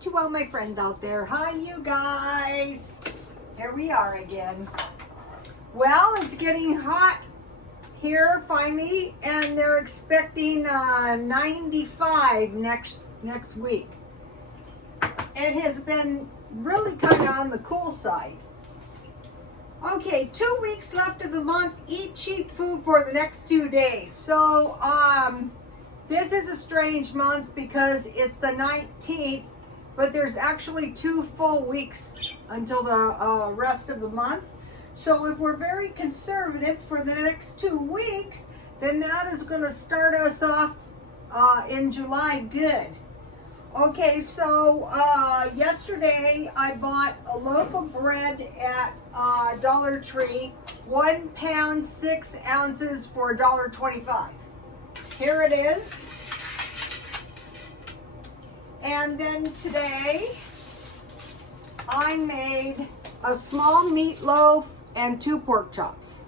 to all my friends out there. Hi, you guys. Here we are again. Well, it's getting hot here finally, and they're expecting 95 next week. It has been really kind of on the cool side. Okay, 2 weeks left of the month. Eat cheap food for the next 2 days. So, this is a strange month because it's the 19th, but there's actually 2 full weeks until the rest of the month. So if we're very conservative for the next 2 weeks, then that is going to start us off in July good. Okay, so yesterday I bought a loaf of bread at Dollar Tree, 1 pound 6 ounces for $1.25. Here it is. And then today I made a small meatloaf and 2 pork chops.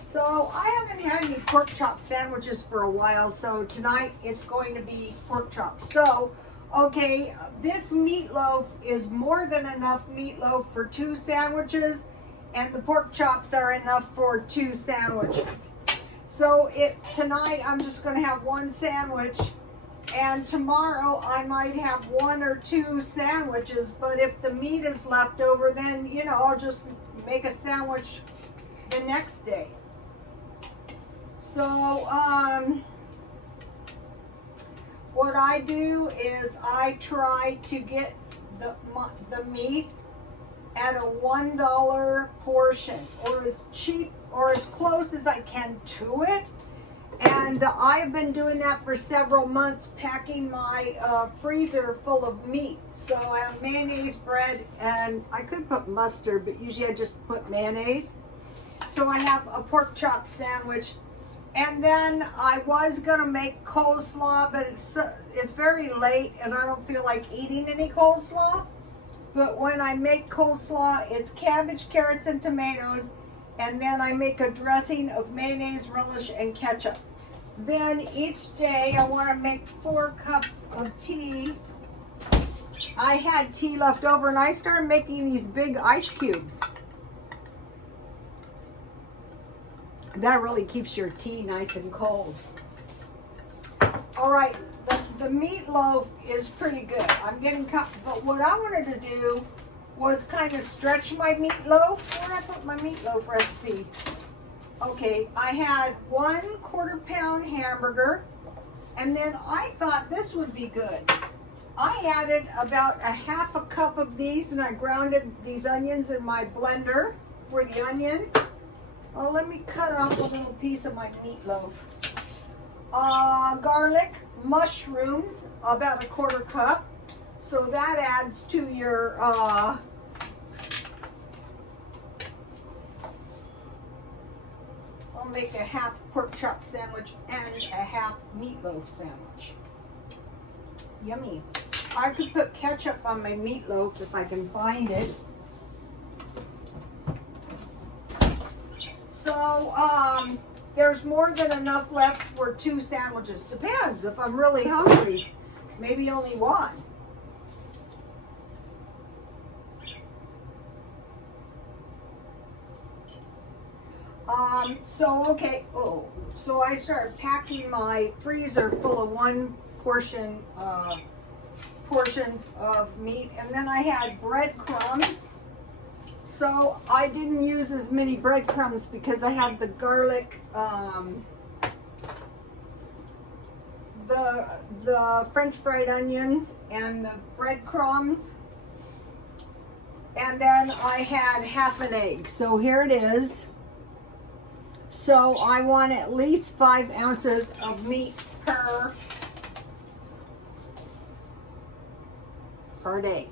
So I haven't had any pork chop sandwiches for a while, so tonight it's going to be pork chops. So, okay, this meatloaf is more than enough meatloaf for 2 sandwiches, and the pork chops are enough for 2 sandwiches. So tonight I'm just going to have 1 sandwich, and tomorrow I might have 1 or 2 sandwiches, but if the meat is left over, then, you know, I'll just make a sandwich the next day. So, what I do is I try to get the meat at a $1 portion, or as cheap or as close as I can to it. And I've been doing that for several months, packing my freezer full of meat. So I have mayonnaise, bread, and I could put mustard, but usually I just put mayonnaise. So I have a pork chop sandwich. And then I was going to make coleslaw, but it's very late and I don't feel like eating any coleslaw. But when I make coleslaw, it's cabbage, carrots, and tomatoes. And then I make a dressing of mayonnaise, relish, and ketchup. Then each day I want to make 4 cups of tea. I had tea left over and I started making these big ice cubes. That really keeps your tea nice and cold. All right, the meatloaf is pretty good. I'm getting cut, but what I wanted to do was kind of stretch my meatloaf. Where did I put my meatloaf recipe? Okay, I had 1/4 pound hamburger, and then I thought this would be good. I added about a 1/2 cup of these, and I grounded these onions in my blender for the onion. Oh, let me cut off a little piece of my meatloaf. Garlic, mushrooms, about a 1/4 cup. So that adds to your I'll make a 1/2 pork chop sandwich and a 1/2 meatloaf sandwich. Yummy. I could put ketchup on my meatloaf if I can find it. So, there's more than enough left for 2 sandwiches. Depends if I'm really hungry. Maybe only 1. So I started packing my freezer full of 1 portion, portions of meat, and then I had breadcrumbs. So I didn't use as many breadcrumbs because I had the garlic, the French fried onions and the breadcrumbs. And then I had 1/2 an egg. So here it is. So I want at least 5 ounces of meat per day.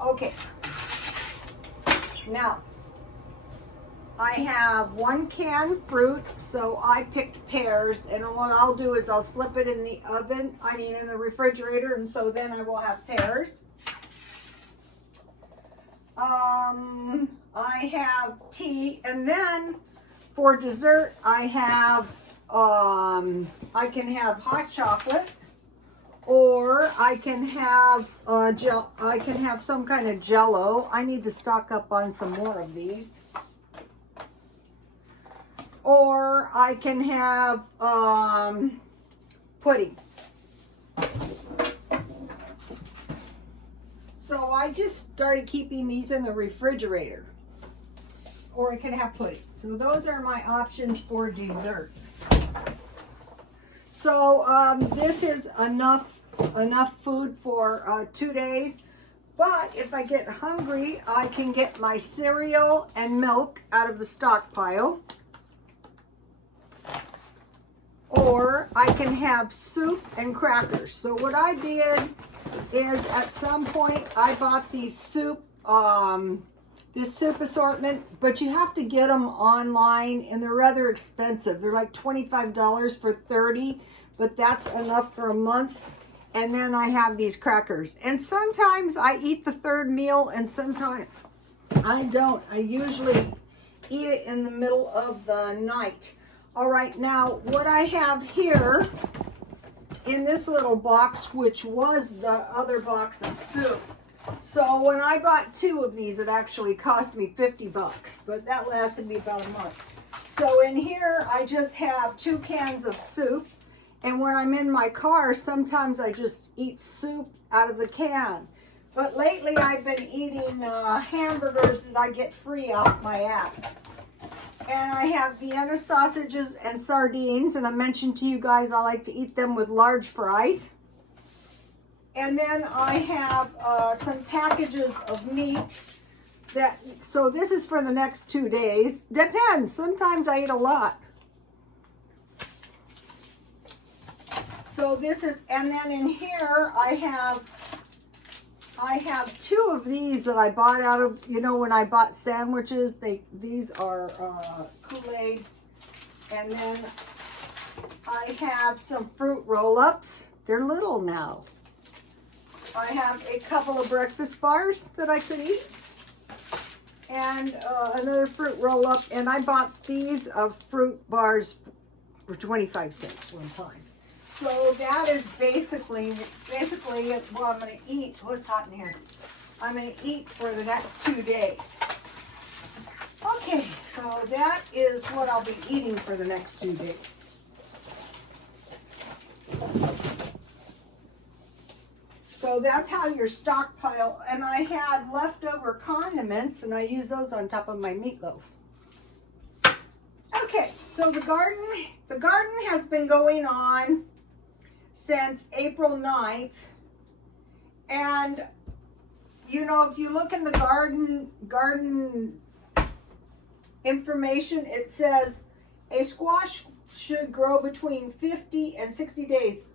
Okay, now I have 1 canned fruit, so I picked pears, and what I'll do is I'll slip it in the oven, in the refrigerator, and so then I will have pears. I have tea, and then for dessert I have, I can have hot chocolate, Or I can have I can have some kind of Jello. I need to stock up on some more of these. Or I can have pudding. So I just started keeping these in the refrigerator. Or I can have pudding. So those are my options for dessert. So this is enough food for 2 days. But if I get hungry, I can get my cereal and milk out of the stockpile. Or I can have soup and crackers. So what I did is at some point I bought these soup, this soup assortment, but you have to get them online and they're rather expensive. They're like $25 for 30, but that's enough for a month. And then I have these crackers. And sometimes I eat the third meal and sometimes I don't. I usually eat it in the middle of the night. All right, now what I have here in this little box, which was the other box of soup. So when I bought 2 of these, it actually cost me 50 bucks, but that lasted me about a month. So in here, I just have 2 cans of soup. And when I'm in my car, sometimes I just eat soup out of the can. But lately I've been eating hamburgers that I get free off my app. And I have Vienna sausages and sardines, and I mentioned to you guys I like to eat them with large fries. And then I have some packages of meat. So this is for the next 2 days. Depends. Sometimes I eat a lot. So this is, and then in here I have 2 of these that I bought out of, you know, when I bought sandwiches, these are Kool-Aid. And then I have some fruit roll-ups. They're little now. I have a couple of breakfast bars that I could eat. And another fruit roll-up. And I bought these of fruit bars for 25 cents one time. So that is basically what I'm going to eat. Oh, it's hot in here. I'm going to eat for the next 2 days. Okay, so that is what I'll be eating for the next 2 days. So that's how your stockpile, and I had leftover condiments, and I use those on top of my meatloaf. Okay, so the garden has been going on since April 9th, and you know, if you look in the garden information, it says a squash should grow between 50 and 60 days.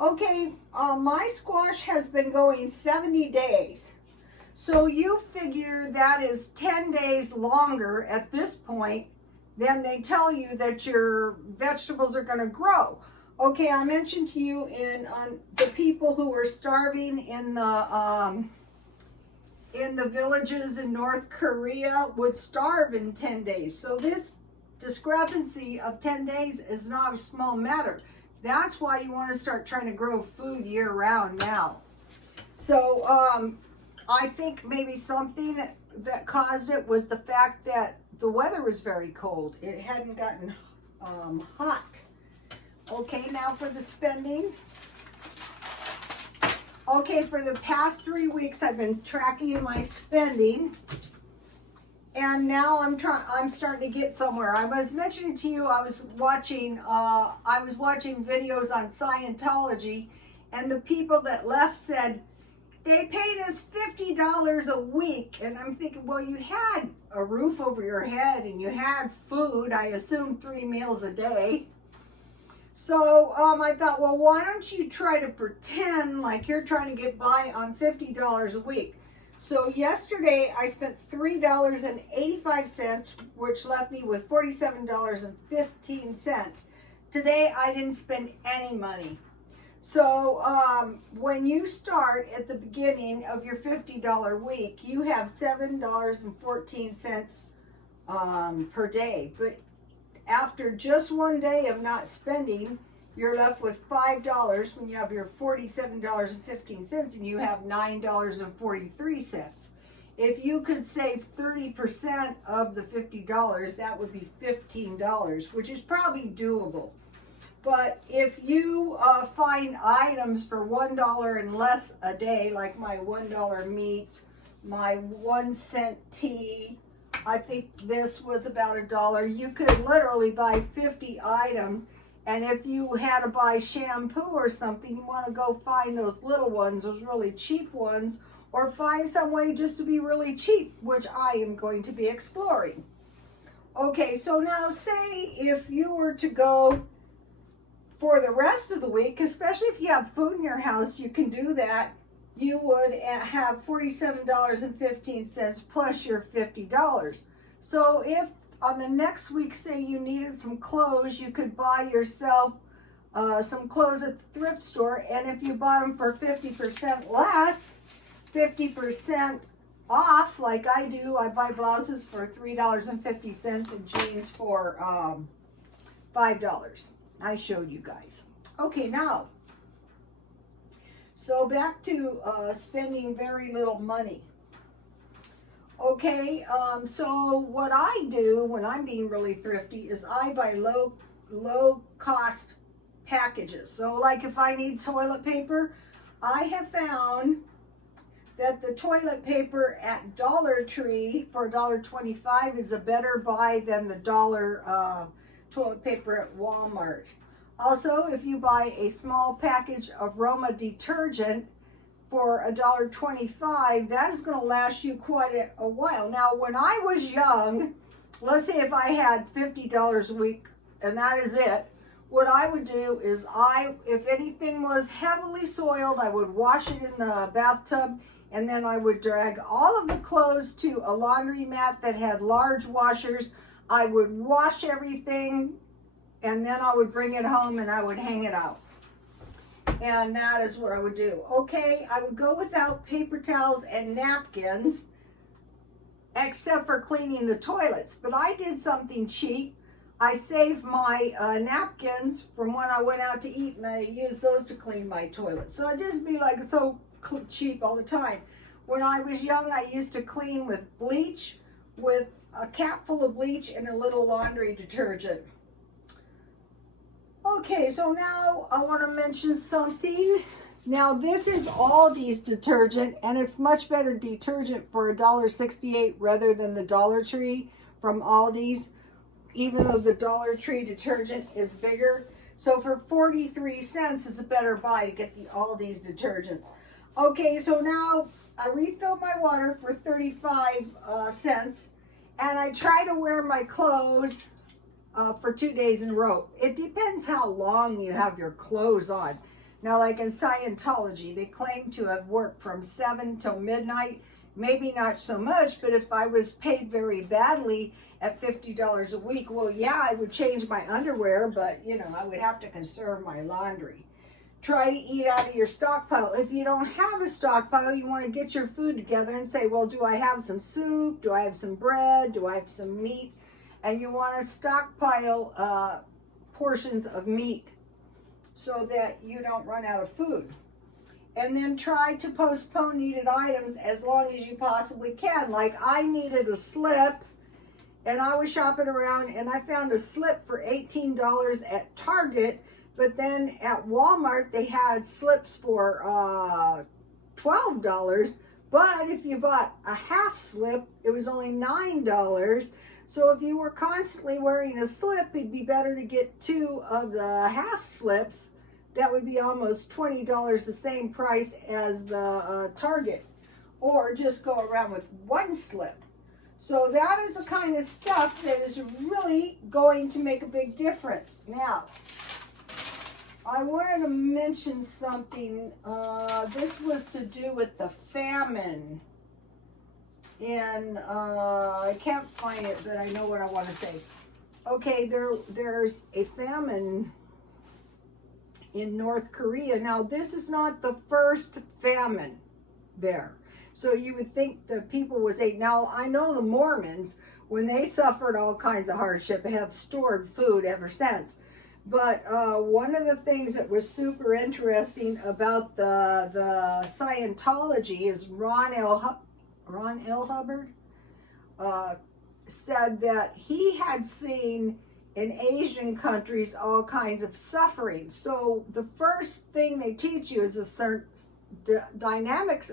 Okay, my squash has been going 70 days. So you figure that is 10 days longer at this point than they tell you that your vegetables are going to grow. Okay, I mentioned to you on the people who were starving in the villages in North Korea would starve in 10 days. So this discrepancy of 10 days is not a small matter. That's why you want to start trying to grow food year round now. So I think maybe something that caused it was the fact that the weather was very cold. It hadn't gotten hot. Okay, now for the spending. Okay, for the past 3 weeks, I've been tracking my spending, and now I'm starting to get somewhere. I was mentioning to you, I was watching videos on Scientology, and the people that left said they paid us $50 a week, and I'm thinking, well, you had a roof over your head, and you had food. I assume 3 meals a day. So I thought, well, why don't you try to pretend like you're trying to get by on $50 a week? So yesterday I spent $3.85, which left me with $47.15. Today I didn't spend any money. So when you start at the beginning of your $50 week, you have $7.14 per day. But after just 1 day of not spending, you're left with $5 when you have your $47.15 and you have $9.43. If you could save 30% of the $50, that would be $15, which is probably doable. But if you find items for $1 and less a day, like my $1 meats, my 1-cent tea, I think this was about $1, you could literally buy 50 items. And if you had to buy shampoo or something, you want to go find those little ones, those really cheap ones, or find some way just to be really cheap, which I am going to be exploring. Okay, so now say if you were to go for the rest of the week, especially if you have food in your house, you can do that. You would have $47.15 plus your $50. So if on the next week, say you needed some clothes, you could buy yourself some clothes at the thrift store, and if you bought them for 50% less, 50% off, like I do, I buy blouses for $3.50 and jeans for $5. I showed you guys. Okay, now, so back to spending very little money. Okay, so what I do when I'm being really thrifty is I buy low cost packages. So like if I need toilet paper, I have found that the toilet paper at Dollar Tree for $1.25 is a better buy than the dollar toilet paper at Walmart. Also, if you buy a small package of Roma detergent for $1.25, that is going to last you quite a while. Now, when I was young, let's say if I had $50 a week and that is it, what I would do is if anything was heavily soiled, I would wash it in the bathtub, and then I would drag all of the clothes to a laundromat that had large washers. I would wash everything, and then I would bring it home and I would hang it out. And that is what I would do. Okay, I would go without paper towels and napkins, except for cleaning the toilets. But I did something cheap. I saved my napkins from when I went out to eat, and I used those to clean my toilet. So I just be like so cheap all the time. When I was young, I used to clean with bleach, with a cap full of bleach and a little laundry detergent. Okay, so now I want to mention something. Now this is Aldi's detergent, and it's much better detergent for $1.68 rather than the Dollar Tree from Aldi's, even though the Dollar Tree detergent is bigger. So for 43 cents is a better buy to get the Aldi's detergents. Okay, so now I refilled my water for 35 cents, and I try to wear my clothes for 2 days in a row. It depends how long you have your clothes on. Now, like in Scientology, they claim to have worked from 7 till midnight. Maybe not so much, but if I was paid very badly at $50 a week, well, yeah, I would change my underwear, but, you know, I would have to conserve my laundry. Try to eat out of your stockpile. If you don't have a stockpile, you want to get your food together and say, well, do I have some soup? Do I have some bread? Do I have some meat? And you want to stockpile portions of meat so that you don't run out of food. And then try to postpone needed items as long as you possibly can. Like I needed a slip, and I was shopping around, and I found a slip for $18 at Target, but then at Walmart they had slips for $12. But if you bought a half slip, it was only $9. So if you were constantly wearing a slip, it'd be better to get 2 of the half slips. That would be almost $20, the same price as the Target. Or just go around with 1 slip. So that is the kind of stuff that is really going to make a big difference. Now, I wanted to mention something. This was to do with the famine. And I can't find it, but I know what I want to say. Okay, there's a famine in North Korea. Now, this is not the first famine there. So you would think the people was ate. Now, I know the Mormons, when they suffered all kinds of hardship, have stored food ever since. But one of the things that was super interesting about the Scientology is Ron L. Hubbard said that he had seen in Asian countries all kinds of suffering. So the first thing they teach you is a certain dynamics,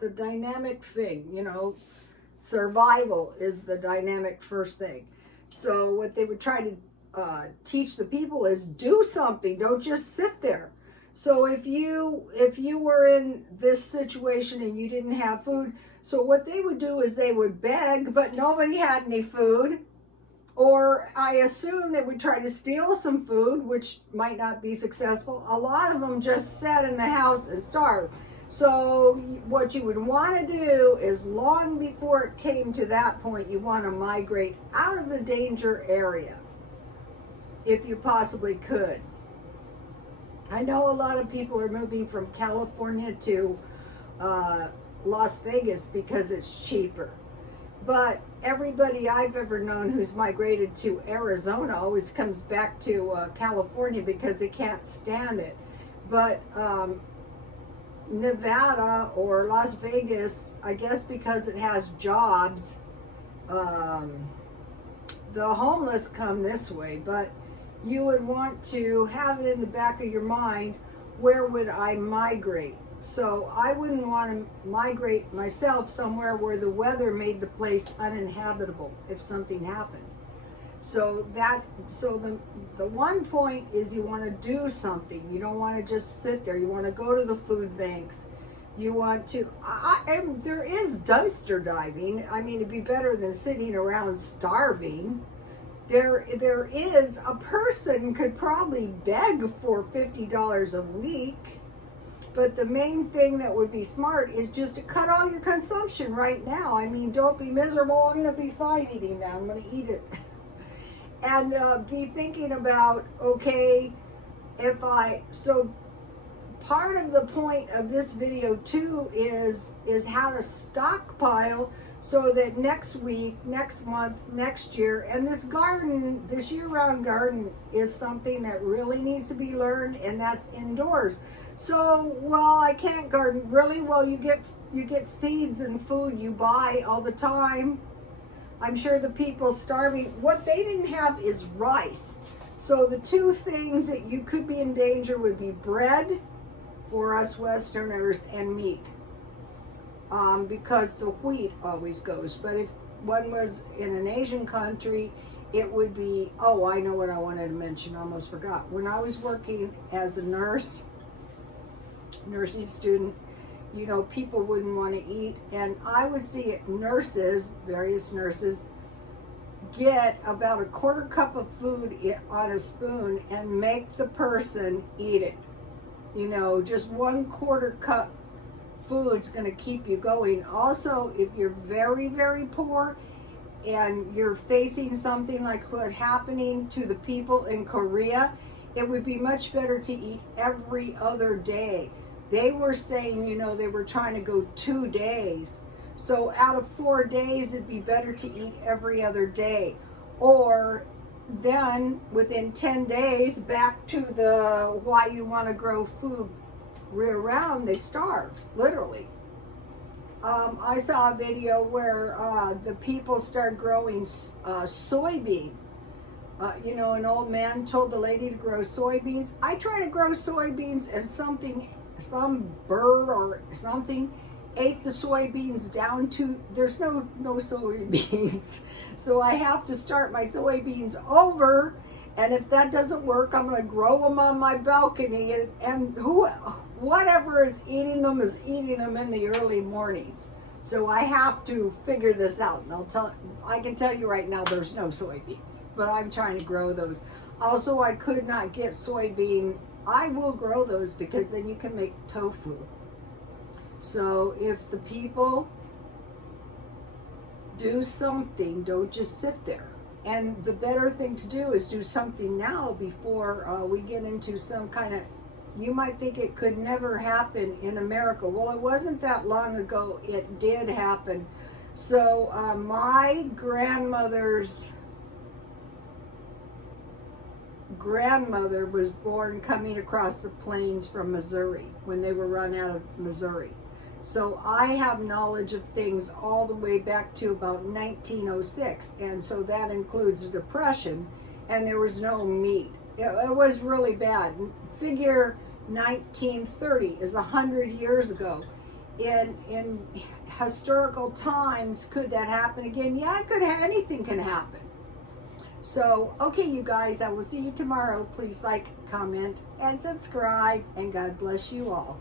the dynamic thing, you know, survival is the dynamic first thing. So what they would try to teach the people is do something, don't just sit there. So if you were in this situation and you didn't have food, so what they would do is they would beg, but nobody had any food. Or I assume they would try to steal some food, which might not be successful. A lot of them just sat in the house and starved. So what you would want to do is, long before it came to that point, you want to migrate out of the danger area, if you possibly could. I know a lot of people are moving from California to Las Vegas because it's cheaper. But everybody I've ever known who's migrated to Arizona always comes back to California because they can't stand it. But Nevada or Las Vegas, I guess because it has jobs, the homeless come this way. But you would want to have it in the back of your mind, where would I migrate? So I wouldn't want to migrate myself somewhere where the weather made the place uninhabitable if something happened. So the one point is you want to do something. You don't want to just sit there. You want to go to the food banks. You want to, and there is dumpster diving. I mean, it'd be better than sitting around starving. There is, a person could probably beg for $50 a week. But the main thing that would be smart is just to cut all your consumption right now. I mean, don't be miserable. I'm going to be fine eating that. I'm going to eat it. And be thinking about, okay, so part of the point of this video too is how to stockpile so that next week, next month, next year, and this year-round garden is something that really needs to be learned, and that's indoors. So, well, I can't garden. Really? Well, you get seeds and food you buy all the time. I'm sure the people starving, what they didn't have is rice. So the two things that you could be in danger would be bread for us Westerners and meat. Because the wheat always goes. But if one was in an Asian country, it would be, oh, I know what I wanted to mention, I almost forgot. When I was working as a nursing student, you know, people wouldn't want to eat, and I would see nurses, various nurses, get about a quarter cup of food on a spoon and make the person eat it. You know, just 1/4 cup food's going to keep you going. Also, if you're very, very poor and you're facing something like what's happening to the people in Korea, it would be much better to eat every other day. They were saying, you know, they were trying to go 2 days. So out of 4 days, it'd be better to eat every other day. Or then within 10 days, back to the why you want to grow food year-round, they starve, literally. I saw a video where the people start growing soybeans. You know, an old man told the lady to grow soybeans. I try to grow soybeans, and some bird or something ate the soybeans down to, there's no soybeans. So I have to start my soybeans over, and if that doesn't work, I'm going to grow them on my balcony, and whatever is eating them in the early mornings. So I have to figure this out, and I can tell you right now there's no soybeans, but I'm trying to grow those. Also, I could not get soybean. I will grow those because then you can make tofu. So if the people do something, don't just sit there. And the better thing to do is do something now before we get into some kind of, you might think it could never happen in America. Well, it wasn't that long ago. It did happen. So my grandmother's grandmother was born coming across the plains from Missouri when they were run out of Missouri. So I have knowledge of things all the way back to about 1906, and so that includes the Depression, and there was no meat. It was really bad. Figure 1930 is 100 years ago. In historical times, could that happen again? Yeah, it could. Anything can happen. So, okay, you guys, I will see you tomorrow. Please like, comment, and subscribe, and God bless you all.